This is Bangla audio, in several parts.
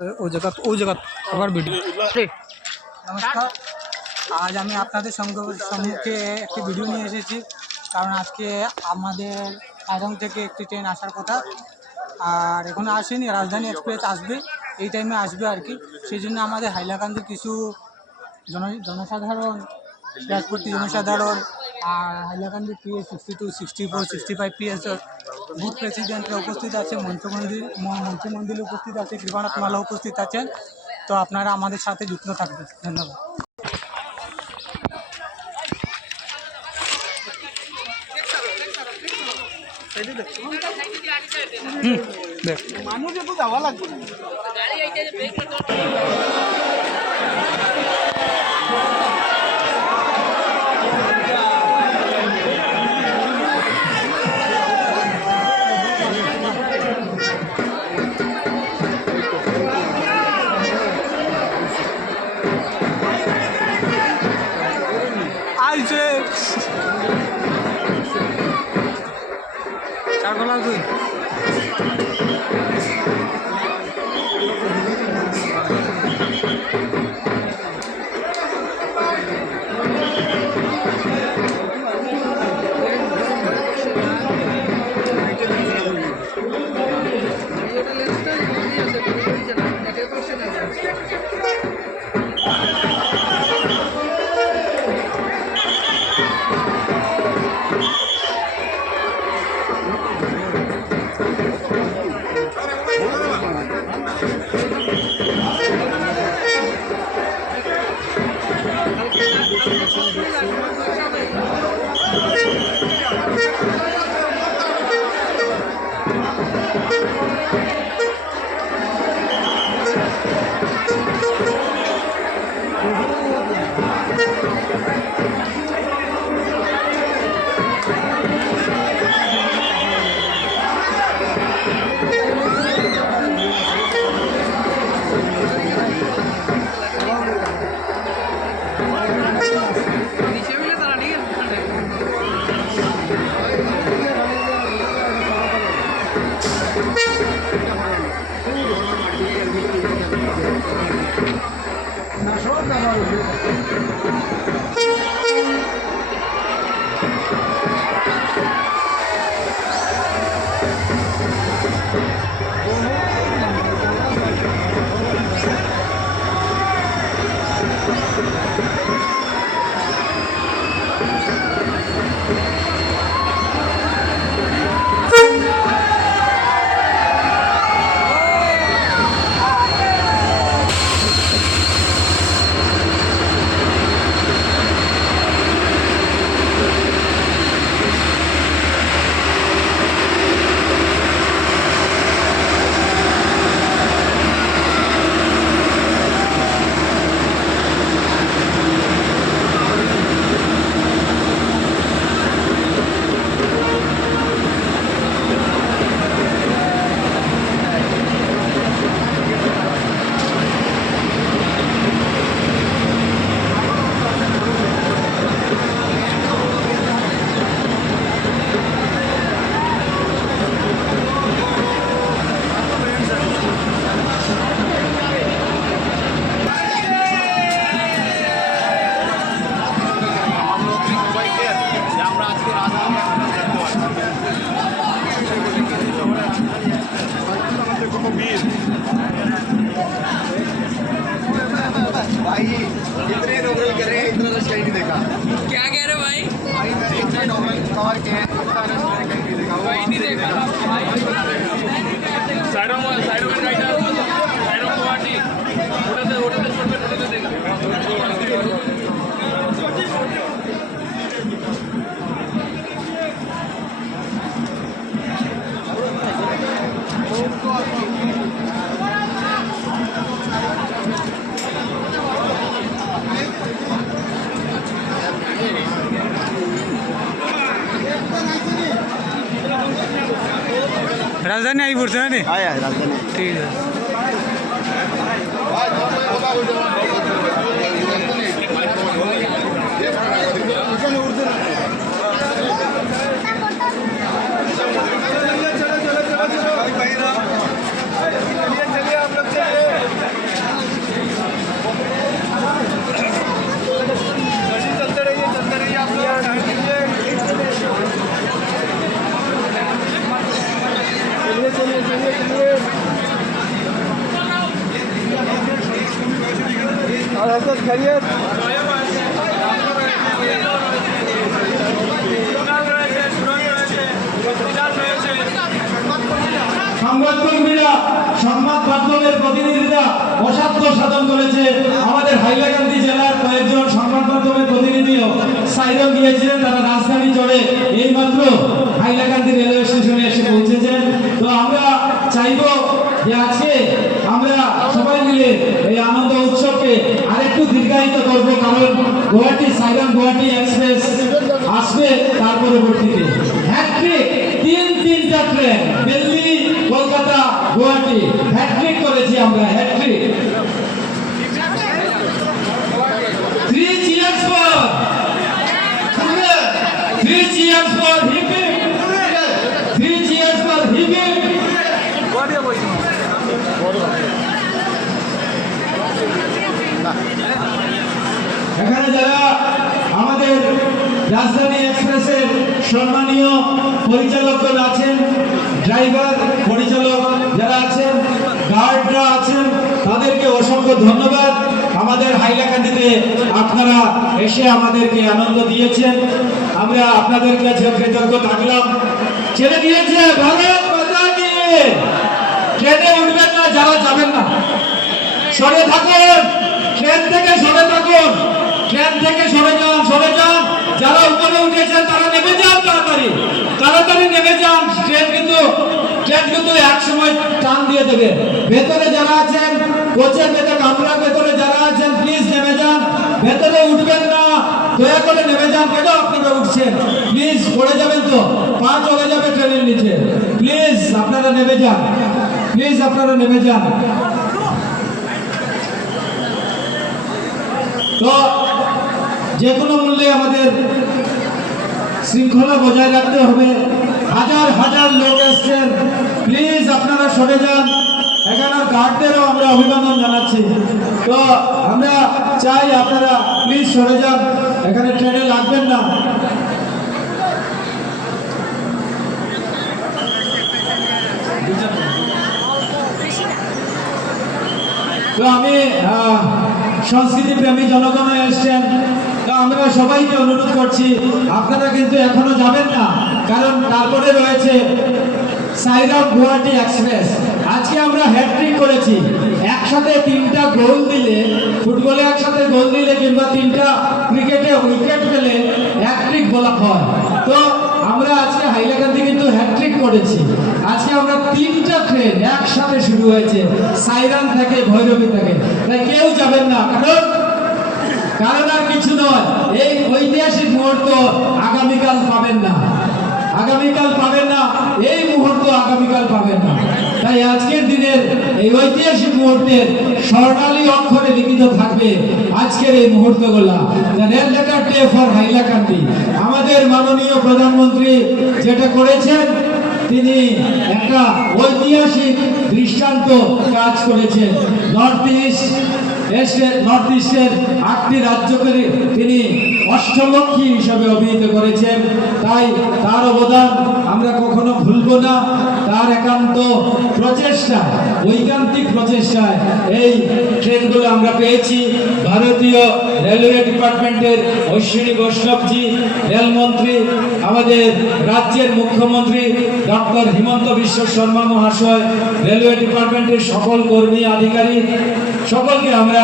ও জায়গা আবার ভিডিও। নমস্কার, আজ আমি আপনাদের সম্মুখে একটি ভিডিও নিয়ে এসেছি। কারণ আজকে আমাদের সাইরং থেকে একটি ট্রেন আসার কথা, আর এখনো আসেনি। রাজধানী এক্সপ্রেস আসবে, এই টাইমে আসবে আর কি। সেই জন্য আমাদের হাইলাকান্দির কিছু জনসাধারণ, রাজপতি জনসাধারণ আর হাইলাকান্দি PS 62, 64, 65 PS বুথ প্রেসিডেন্টরা উপস্থিত আছে, মন্ত্রীমণ্ডলী উপস্থিত আছে, কৃপানাথ মালা উপস্থিত আছেন। তো আপনারা আমাদের সাথে যুক্ত থাকবেন। ধন্যবাদ। মানুষ যাওয়া লাগবে আইছে চারগোলা দুই। भाई इतने नॉर्मल कर रहे हैं, इतना रश कहीं नहीं देखा। क्या कह रहे हो भाई? भाई मैंने इतने नॉर्मल कवर किए हैं, इतना रश मैंने कहीं नहीं देखा। भाई नहीं देखा साइडों में गाइड साइडों को वाटी उड़ते देखा। राजधानी आई पड़ते हैं राजधानी, ठीक है। चलिए आप लोग चलिए। সংবাদকর্মীরা, সংবাদ মাধ্যমের প্রতিনিধিরা অসাধ্য সাধন করেছে। আমাদের হাইলাকান্দি জেলার কয়েকজন সংবাদ মাধ্যমের প্রতিনিধিও সাইরন দিয়েছিলেন, তারা রাজধানী চড়ে এইমাত্র হাইলাকান্দি রেলওয়ে স্টেশনে এসে পৌঁছেছেন। তো আমরা চাইব যে আজকে আমরা সবাই মিলে এই আনন্দ উৎসবকে আরেকটু দীর্ঘায়িত করব, কারণ গুয়াহাটি সাইরন গুয়াহাটি এক্সপ্রেস আসবে তার পরবর্তীতে হ্যাট্রিক তিনটা ট্রেন দিল্লি, কলকাতা, গুয়াহাটি হ্যাট্রিক করেছি আমরা, hat trick. 3 cheers for 3 cheers for hip hip, 3 cheers for hip hip। এখানে যারা আমাদের রাজধানী এক্সপ্রেসের সম্মানীয় পরিচালকগণ আছেন, ড্রাইভার, পরিচালক যারা আছেন, গার্ডরা আছেন, তাদেরকে অসংখ্য ধন্যবাদ। আমাদের হাইলাকান্দিতে আপনারা এসে আমাদেরকে আনন্দ দিয়েছেন, আমরা আপনাদের কাছে কৃতজ্ঞ থাকলাম। ছেড়ে দিয়েছে ভারত মাতা কি। ট্রেনে উঠবেন না যারা যাবেন না, সরে থাকুন, ট্রেন থেকে সরে থাকুন, ট্রেন থেকে সরে যান, সরে যান। যারা উপরে উঠেছেন তারা নেমে যান, তাড়াতাড়ি নেমে যান। ট্রেন কিন্তু এক সময় টান দিয়ে দেবে। ভেতরে যারা আছেন, কোচের ভেতরে, কামরার ভেতরে যারা আছেন, প্লিজ নেমে যান, ভেতরে উঠবেন না, দয়া করে নেমে যান। কেন আপনারা উঠছেন? প্লিজ পড়ে যাবেন তো, পা চলে যাবে ট্রেনের নিচে। প্লিজ আপনারা নেমে যান, প্লিজ আপনারা নেমে যান। তো যে কোনো মূল্যে আমাদের শৃঙ্খলা বজায় রাখতে হবে। হাজার হাজার লোক এসছেন, প্লিজ আপনারা সরে যান। এখানে গার্ডদেরও আমরা অভিনন্দন জানাচ্ছি। তো আমরা চাই আপনারা প্লিজ সরে যান, এখানে ট্রেনে লাগবেন না। তো আমি সংস্কৃতি প্রেমী জনগণ এসছেন, তো আমরা সবাইকে অনুরোধ করছি আপনারা কিন্তু এখনো যাবেন না, কারণ তারপরে রয়েছে সাইরন গুয়াহাটি এক্সপ্রেস। আজকে আমরা হ্যাট্রিক করেছি, একসাথে 3টা গোল দিলে, ফুটবলে একসাথে গোল দিলে কিংবা 3টা ক্রিকেটে উইকেট পেলে হ্যাট্রিক বলা হয়। তো আমরা আজকে হাইলাকান্দি কিন্তু হ্যাট্রিক করেছি। আজকে আমরা 3টা ট্রেন একসাথে শুরু হয়েছে, সাইরন থেকে, ভৈরবী থেকে। তাই কেউ যাবেন না, কারণ আর কিছু নয়, এই ঐতিহাসিক মুহূর্ত আগামীকাল পাবেন না, আগামীকাল পাবেন না, এই মুহূর্ত আগামীকাল পাবেন না। তাই আজকের দিনের এই ঐতিহাসিক মুহূর্তের স্বর্ণালী অক্ষরে লিখিত থাকবে আজকের এই মুহূর্তগুলা। Rail letter day for Hailakandi. আমাদের মাননীয় প্রধানমন্ত্রী যেটা করেছেন, তিনি একটা ঐতিহাসিক দৃষ্টান্ত কাজ করেছেন। নর্থ ইস্টের 8টি রাজ্যকে তিনি অষ্টলক্ষ্মী হিসাবে অভিহিত করেছেন। তাই তার অবদান আমরা কখনো ভুলব না। তার একান্ত প্রচেষ্টা, ঐকান্তিক প্রচেষ্টায় এই ট্রেনগুলো আমরা পেয়েছি। ভারতীয় রেলওয়ে ডিপার্টমেন্টের অশ্বিনী বৈষ্ণবজি, রেলমন্ত্রী, আমাদের রাজ্যের মুখ্যমন্ত্রী ডক্টর হিমন্ত বিশ্ব শর্মা মহাশয়, রেলওয়ে ডিপার্টমেন্টের সকল কর্মী, আধিকারিক, সকলকে আমরা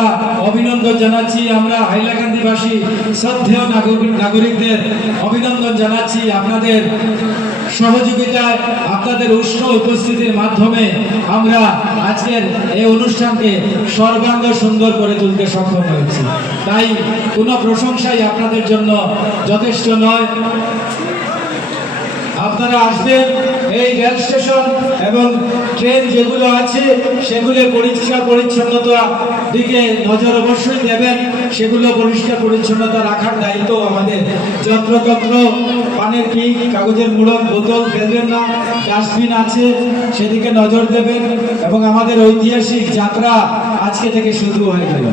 অভিনন্দন জানাচ্ছি। আমরা হাইলাকান্দিবাসী শ্রদ্ধেয় নাগরিকদের অভিনন্দন জানাচ্ছি। আপনাদের সহযোগিতায়, আপনাদের উষ্ণ উপস্থিতির মাধ্যমে আমরা আজকের এই অনুষ্ঠানকে সর্বাঙ্গ সুন্দর করে তুলতে সক্ষম হয়েছি। তাই কোনো প্রশংসাই আপনাদের জন্য যথেষ্ট নয়। আপনারা আসবেন, এই রেল স্টেশন এবং ট্রেন যেগুলো আছে সেগুলো পরিষ্কার পরিচ্ছন্নতা দিকে নজর অবশ্যই দেবেন। সেগুলো পরিষ্কার পরিচ্ছন্নতা রাখার দায়িত্ব আমাদের। যত্রতত্র পানের পিক, কাগজের মুড়ক, বোতল ফেলবেন না, ডাস্টবিন আছে সেদিকে নজর দেবেন। এবং আমাদের ঐতিহাসিক যাত্রা আজকে থেকে শুরু হয়ে গেল।